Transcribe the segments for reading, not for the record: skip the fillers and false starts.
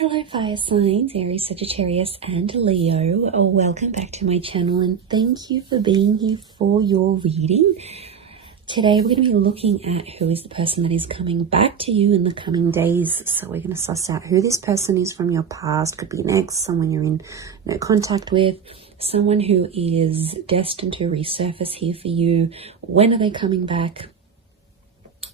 Hello fire signs, Aries, Sagittarius and Leo. Welcome back to my channel and thank you for being here for your reading. Today we're going to be looking at who is the person that is coming back to you in the coming days. So we're going to suss out who this person is from your past. Could be an ex, someone you're in no contact with, someone who is destined to resurface here for you. When are they coming back?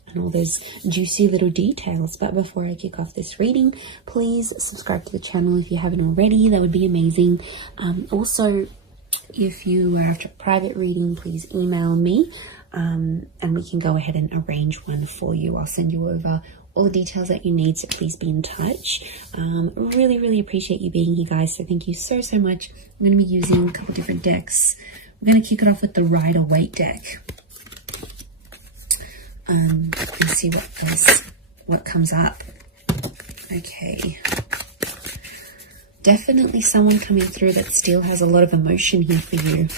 And all those juicy little details. But before I kick off this reading, please subscribe to the channel if you haven't already. That would be amazing. Also, if you are after a private reading, please email me and we can go ahead and arrange one for you. I'll send you over all the details that you need, so please be in touch. Really appreciate you being here, guys, so thank you so much. I'm going to be using a couple different decks. We're going to kick it off with the Rider-Waite deck. And see what comes up. Okay. Definitely someone coming through that still has a lot of emotion here for you.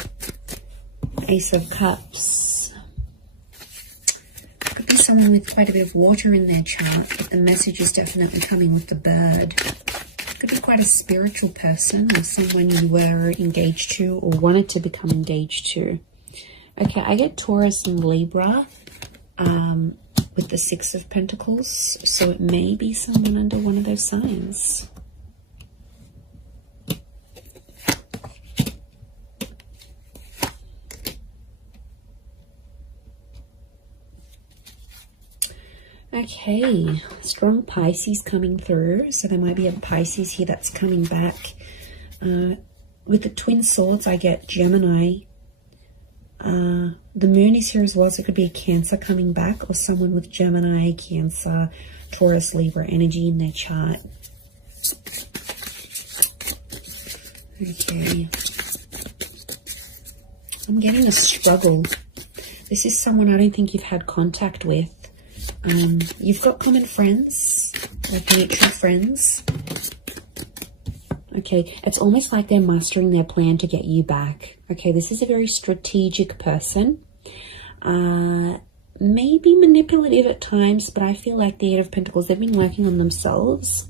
Ace of Cups. Could be someone with quite a bit of water in their chart, but the message is definitely coming with the bird. Could be quite a spiritual person or someone you were engaged to or wanted to become engaged to. Okay, I get Taurus and Libra. With the Six of Pentacles, so it may be someone under one of those signs. Okay, strong Pisces coming through, so there might be a Pisces here that's coming back. With the Twin Swords, I get Gemini. The moon is here as well, so it could be a Cancer coming back or someone with Gemini, Cancer, Taurus, Libra energy in their chart. Okay. I'm getting a struggle. This is someone I don't think you've had contact with. You've got common friends, like mutual friends. Okay, it's almost like they're mastering their plan to get you back. Okay, this is a very strategic person. Maybe manipulative at times, but I feel like the Eight of Pentacles, they've been working on themselves.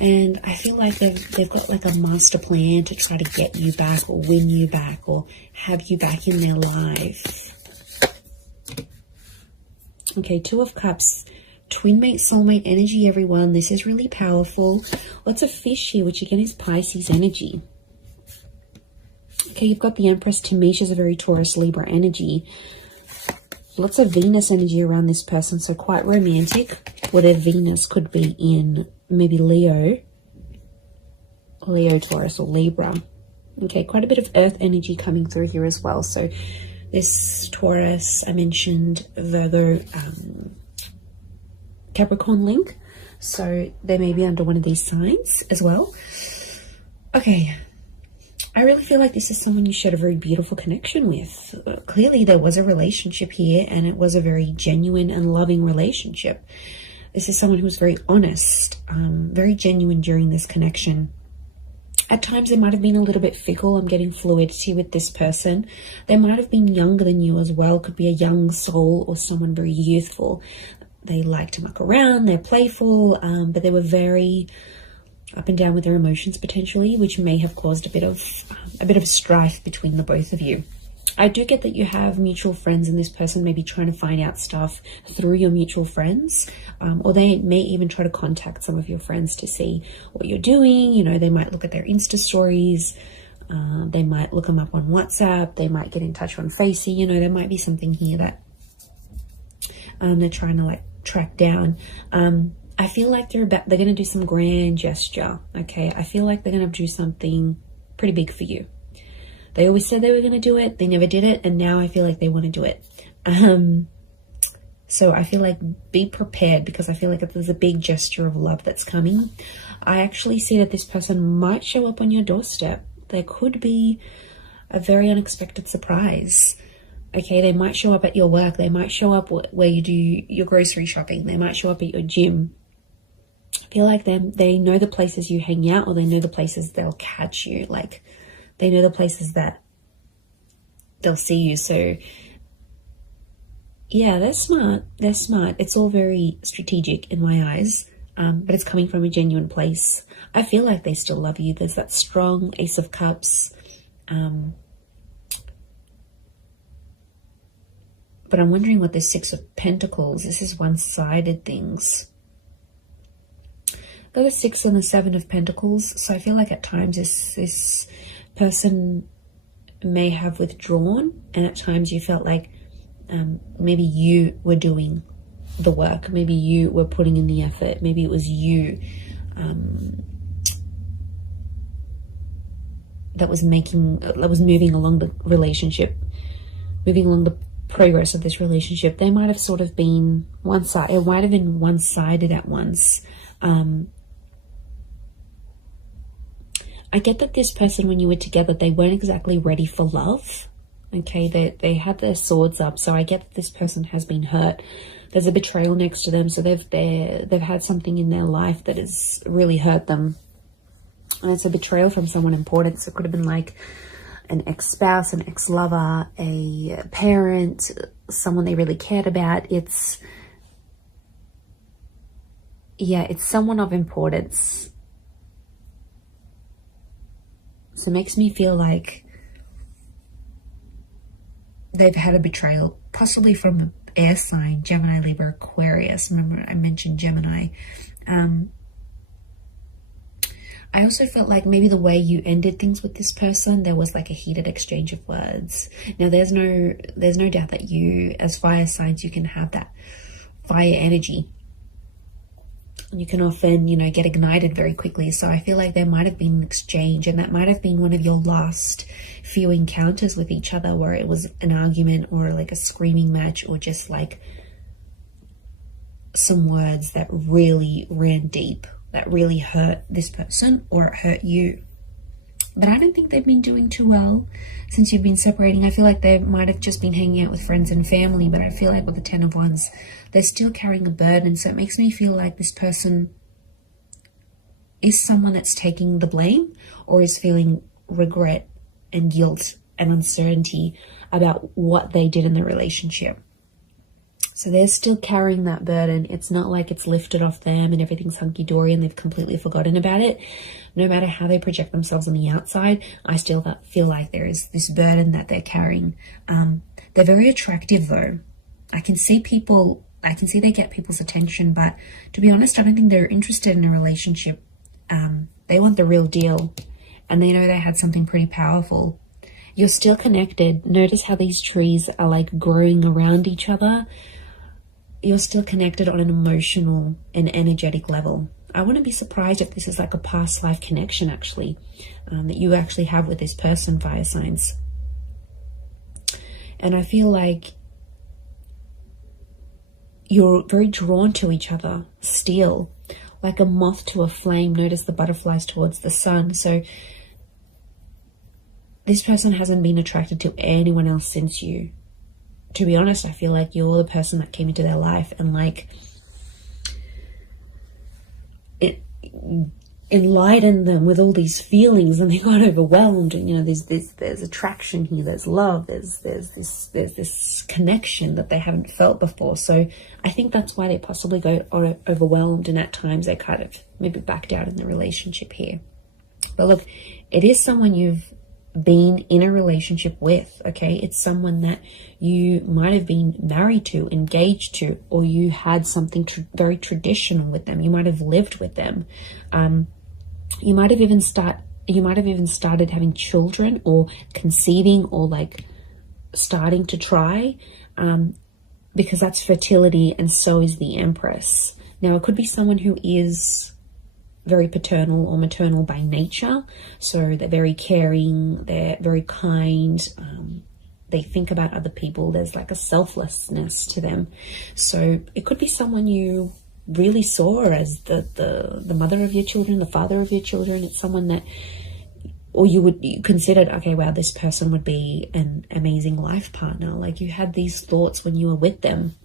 And I feel like they've got like a master plan to try to get you back or win you back or have you back in their life. Okay, Two of Cups. Twin mate, soulmate energy, everyone. This is really powerful. Lots of fish here, which again is Pisces energy. Okay, you've got the Empress. To me, she's a very Taurus, Libra energy. Lots of Venus energy around this person, so quite romantic. Or their Venus could be in maybe Leo, Taurus, or Libra. Okay, quite a bit of Earth energy coming through here as well. So this Taurus, I mentioned Virgo, Capricorn link, so they may be under one of these signs as well. Okay, I really feel like this is someone you shared a very beautiful connection with. Clearly there was a relationship here and it was a very genuine and loving relationship. This is someone who was very honest, very genuine during this connection. At times they might have been a little bit fickle. I'm getting fluidity with this person. They might have been younger than you as well. Could be a young soul or someone very youthful. They like to muck around, they're playful, but they were very up and down with their emotions potentially, which may have caused a bit of strife between the both of you. I do get that you have mutual friends and this person may be trying to find out stuff through your mutual friends, or they may even try to contact some of your friends to see what you're doing. You know, they might look at their Insta stories, they might look them up on WhatsApp, they might get in touch on Facey. You know, there might be something here that they're trying to like track down. I feel like they're going to do some grand gesture. Okay, I feel like they're going to do something pretty big for you. They always said they were going to do it, they never did it, and now I feel like they want to do it. So I feel like be prepared, because I feel like if there's a big gesture of love that's coming, I actually see that this person might show up on your doorstep. There could be a very unexpected surprise. Okay, they might show up at your work. They might show up where you do your grocery shopping. They might show up at your gym. I feel like they know the places you hang out, or they know the places they'll catch you. Like, they know the places that they'll see you. So, yeah, they're smart. They're smart. It's all very strategic in my eyes. but it's coming from a genuine place. I feel like they still love you. There's that strong Ace of Cups. But I'm wondering what this Six of Pentacles, this is one-sided things. Got the Six and the Seven of Pentacles. So I feel like at times this person may have withdrawn, and at times you felt like maybe you were doing the work. Maybe you were putting in the effort. Maybe it was you that was moving along the relationship, moving along the progress of this relationship. They might have sort of been one-sided. It might have been one-sided at once. I get that this person, when you were together, they weren't exactly ready for love. Okay, they had their swords up, so I get that this person has been hurt. There's a betrayal next to them, so they've had something in their life that has really hurt them, and it's a betrayal from someone important. So it could have been like an ex-spouse, an ex-lover, a parent, someone they really cared about. It's someone of importance. So it makes me feel like they've had a betrayal, possibly from an air sign, Gemini, Libra, Aquarius. Remember I mentioned Gemini. I also felt like maybe the way you ended things with this person, there was like a heated exchange of words. Now there's no doubt that you, as fire signs, you can have that fire energy. You can often, get ignited very quickly. So I feel like there might have been an exchange, and that might have been one of your last few encounters with each other, where it was an argument or like a screaming match, or just like some words that really ran deep, that really hurt this person, or it hurt you. But I don't think they've been doing too well since you've been separating. I feel like they might have just been hanging out with friends and family, but I feel like with the Ten of Wands, they're still carrying a burden. So it makes me feel like this person is someone that's taking the blame, or is feeling regret and guilt and uncertainty about what they did in the relationship. So they're still carrying that burden. It's not like it's lifted off them and everything's hunky-dory and they've completely forgotten about it. No matter how they project themselves on the outside, I still feel like there is this burden that they're carrying. They're very attractive though. I can see they get people's attention, but to be honest, I don't think they're interested in a relationship. They want the real deal, and they know they had something pretty powerful. You're still connected. Notice how these trees are like growing around each other. You're still connected on an emotional and energetic level. I wouldn't be surprised if this is like a past life connection actually, that you actually have with this person, fire signs. And I feel like you're very drawn to each other still, like a moth to a flame. Notice the butterflies towards the sun. So this person hasn't been attracted to anyone else since you. To be honest, I feel like you're the person that came into their life and like it enlightened them with all these feelings, and they got overwhelmed. And there's attraction here, there's love, there's this connection that they haven't felt before. So I think that's why they possibly got overwhelmed, and at times they kind of maybe backed out in the relationship here. But look, it is someone you've been in a relationship with, okay? It's someone that you might have been married to, engaged to, or you had something very traditional with them. You might have lived with them. You might have even started having children, or conceiving, or like starting to try, because that's fertility, and so is the Empress. Now it could be someone who is very paternal or maternal by nature. So they're very caring, they're very kind, they think about other people. There's like a selflessness to them. So it could be someone you really saw as the mother of your children, the father of your children. It's someone that, or you considered, okay, wow, this person would be an amazing life partner. Like you had these thoughts when you were with them.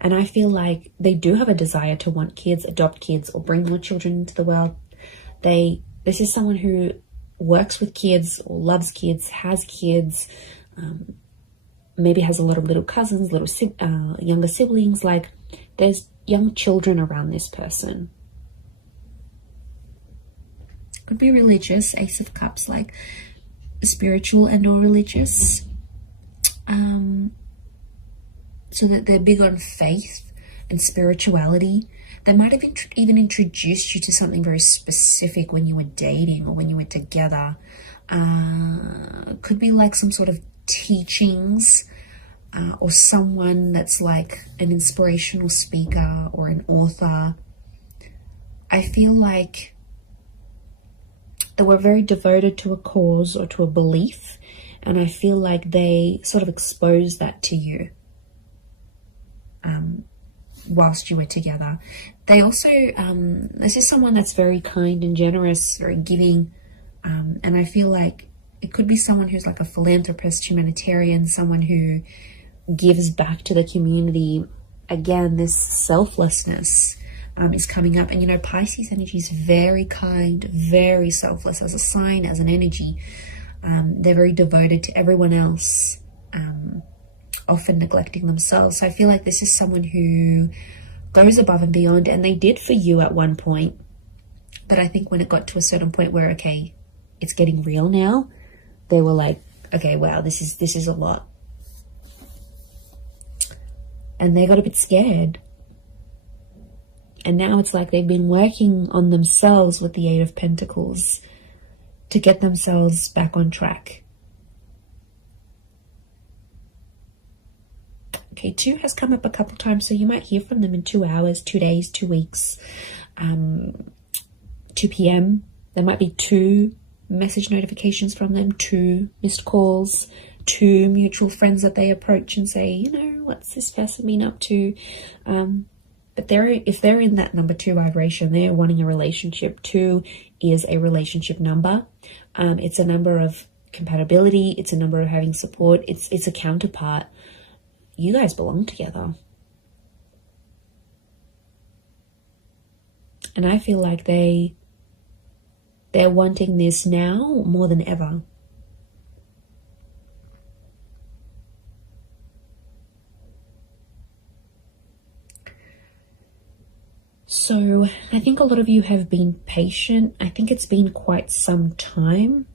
And I feel like they do have a desire to want kids, adopt kids, or bring more children into the world. This is someone who works with kids, or loves kids, has kids, maybe has a lot of little cousins, younger siblings. Like there's young children around this person. Could be religious, Ace of Cups, like spiritual and or religious. So that they're big on faith and spirituality. They might have even introduced you to something very specific when you were dating or when you were together. Could be like some sort of teachings, or someone that's like an inspirational speaker or an author. I feel like they were very devoted to a cause or to a belief, and I feel like they sort of exposed that to you whilst you were together. They also, this is someone that's very kind and generous, very giving, and I feel like it could be someone who's like a philanthropist, humanitarian, someone who gives back to the community. Again, this selflessness is coming up. And, you know, Pisces energy is very kind, very selfless as a sign, as an energy. They're very devoted to everyone else, often neglecting themselves. So I feel like this is someone who goes above and beyond, and they did for you at one point. But I think when it got to a certain point where, okay, it's getting real now, they were like, okay, wow, this is a lot. And they got a bit scared. And now it's like they've been working on themselves with the Eight of Pentacles to get themselves back on track. Okay, 2 has come up a couple times, so you might hear from them in 2 hours, 2 days, 2 weeks, 2 p.m. There might be 2 message notifications from them, 2 missed calls, 2 mutual friends that they approach and say, you know, what's this person been up to? But if they're in that number 2 vibration, they're wanting a relationship. 2 is a relationship number. It's a number of compatibility. It's a number of having support. It's a counterpart. You guys belong together. And I feel like they're wanting this now more than ever. So I think a lot of you have been patient. I think it's been quite some time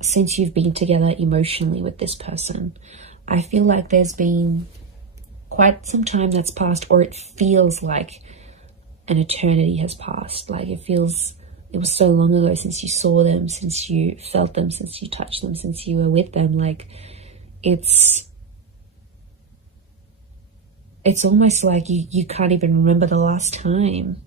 since you've been together emotionally with this person. I feel like there's been quite some time that's passed, or it feels like an eternity has passed. Like it was so long ago since you saw them, since you felt them, since you touched them, since you were with them. Like it's almost like you can't even remember the last time.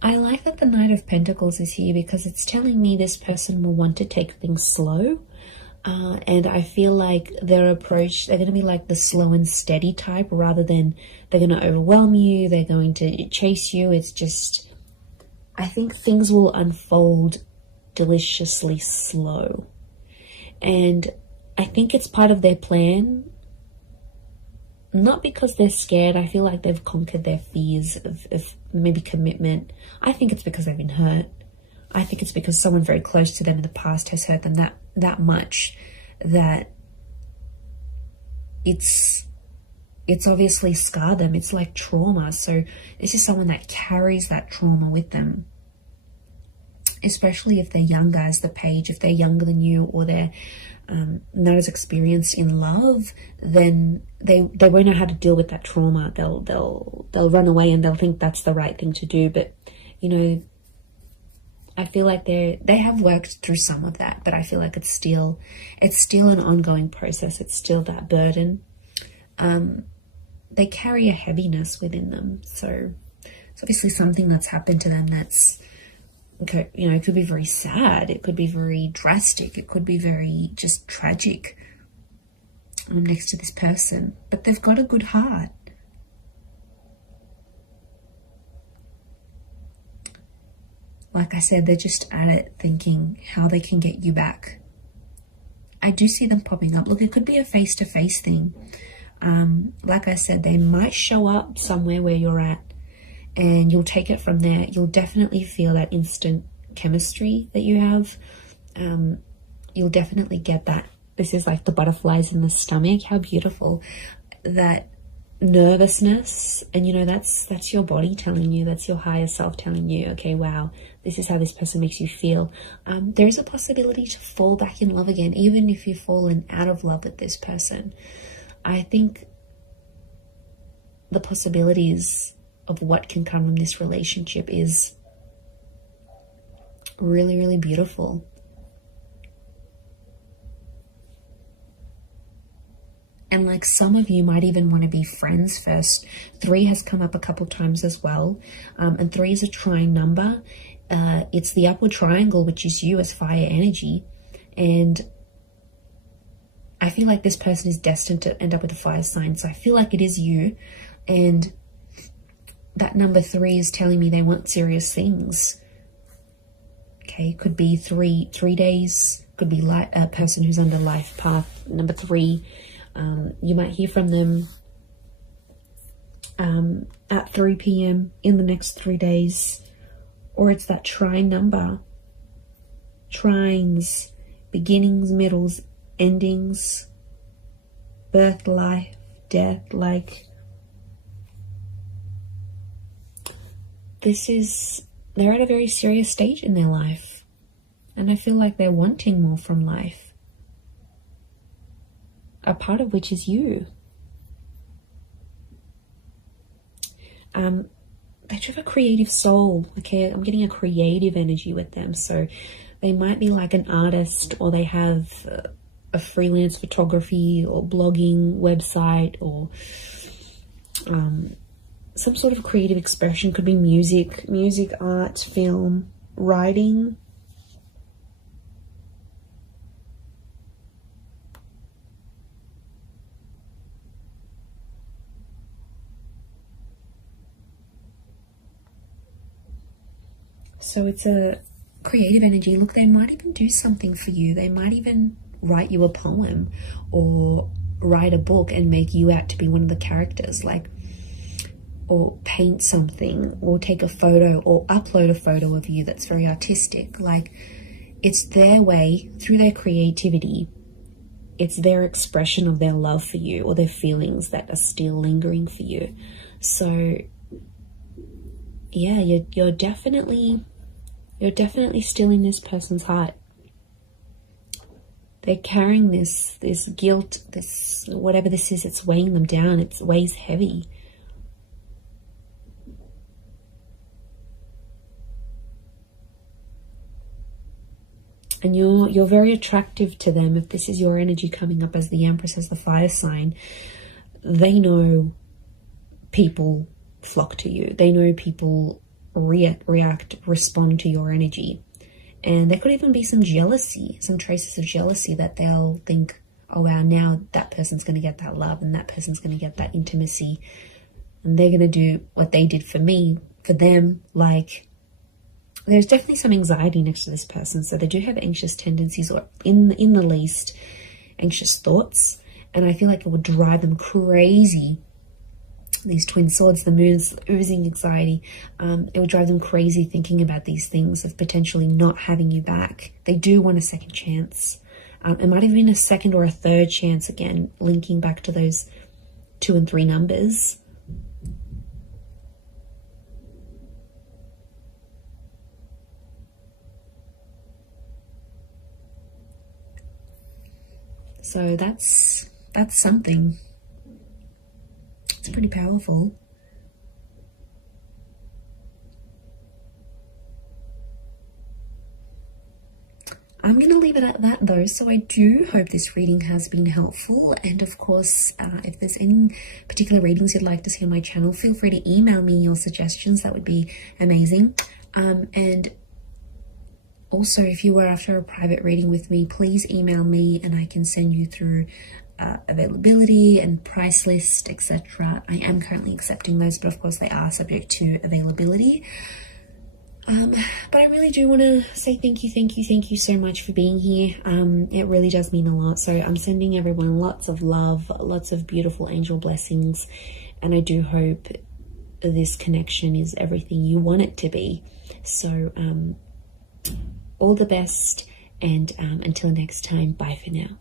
I like that the Knight of Pentacles is here because it's telling me this person will want to take things slow. And I feel like their approach, they're going to be like the slow and steady type rather than they're going to overwhelm you. They're going to chase you. It's just, I think things will unfold deliciously slow. And I think it's part of their plan. Not because they're scared. I feel like they've conquered their fears of maybe commitment. I think it's because they've been hurt. I think it's because someone very close to them in the past has hurt them that much that it's obviously scarred them. It's like trauma. So this is someone that carries that trauma with them. Especially if they're younger as the page, if they're younger than you, or they're not as experienced in love, then they won't know how to deal with that trauma. They'll run away and they'll think that's the right thing to do. But you know, I feel like they have worked through some of that, but I feel like it's still an ongoing process. It's still that burden. They carry a heaviness within them, so it's obviously something that's happened to them that's, okay, you know, it could be very sad, it could be very drastic, it could be very just tragic next to this person, but they've got a good heart. Like I said, they're just at it thinking how they can get you back. I do see them popping up. Look, it could be a face-to-face thing. Like I said, they might show up somewhere where you're at, and you'll take it from there. You'll definitely feel that instant chemistry that you have. you'll definitely get that. This is like the butterflies in the stomach. How beautiful. That nervousness, and you know, that's your body telling you, that's your higher self telling you, okay, wow, this is how this person makes you feel. There is a possibility to fall back in love again, even if you've fallen out of love with this person. I think the possibilities of what can come from this relationship is really, really beautiful. And like some of you might even want to be friends first. 3 has come up a couple times as well. And 3 is a trine number. It's the upward triangle, which is you as fire energy. And I feel like this person is destined to end up with a fire sign. So I feel like it is you. And that number 3 is telling me they want serious things. Okay, could be three days. Could be like a person who's under life path number 3. You might hear from them at 3 p.m. in the next 3 days. Or it's that trine number. Trines, beginnings, middles, endings, birth, life, death. Like, they're at a very serious stage in their life. And I feel like they're wanting more from life. A part of which is you. They have a creative soul. Okay, I'm getting a creative energy with them. So they might be like an artist, or they have a freelance photography or blogging website, or some sort of creative expression. Could be music, art, film, writing. So it's a creative energy. Look, they might even do something for you. They might even write you a poem or write a book and make you out to be one of the characters, like, or paint something, or take a photo, or upload a photo of you that's very artistic. Like, it's their way, through their creativity, it's their expression of their love for you, or their feelings that are still lingering for you. So yeah, you're definitely still in this person's heart. They're carrying this guilt, this whatever this is, it's weighing them down. It weighs heavy. And you're very attractive to them. If this is your energy coming up as the Empress, as the fire sign, they know people flock to you. They know people react, respond to your energy. And there could even be some jealousy, some traces of jealousy, that they'll think, oh wow, now that person's going to get that love, and that person's going to get that intimacy, and they're going to do what they did for me, for them. Like, there's definitely some anxiety next to this person. So they do have anxious tendencies, or in the least anxious thoughts. And I feel like it would drive them crazy. These twin swords, the moon's oozing anxiety. It would drive them crazy thinking about these things of potentially not having you back. They do want a second chance. It might have been a second or a third chance, again, linking back to those 2 and 3 numbers. So that's something. It's pretty powerful. I'm going to leave it at that though. So I do hope this reading has been helpful. And of course, if there's any particular readings you'd like to see on my channel, feel free to email me your suggestions. That would be amazing. And also, if you were after a private reading with me, please email me and I can send you through availability and price list, etc. I am currently accepting those, but of course they are subject to availability. But I really do want to say thank you so much for being here. It really does mean a lot. So I'm sending everyone lots of love, lots of beautiful angel blessings, and I do hope this connection is everything you want it to be. So all the best, And until next time, bye for now.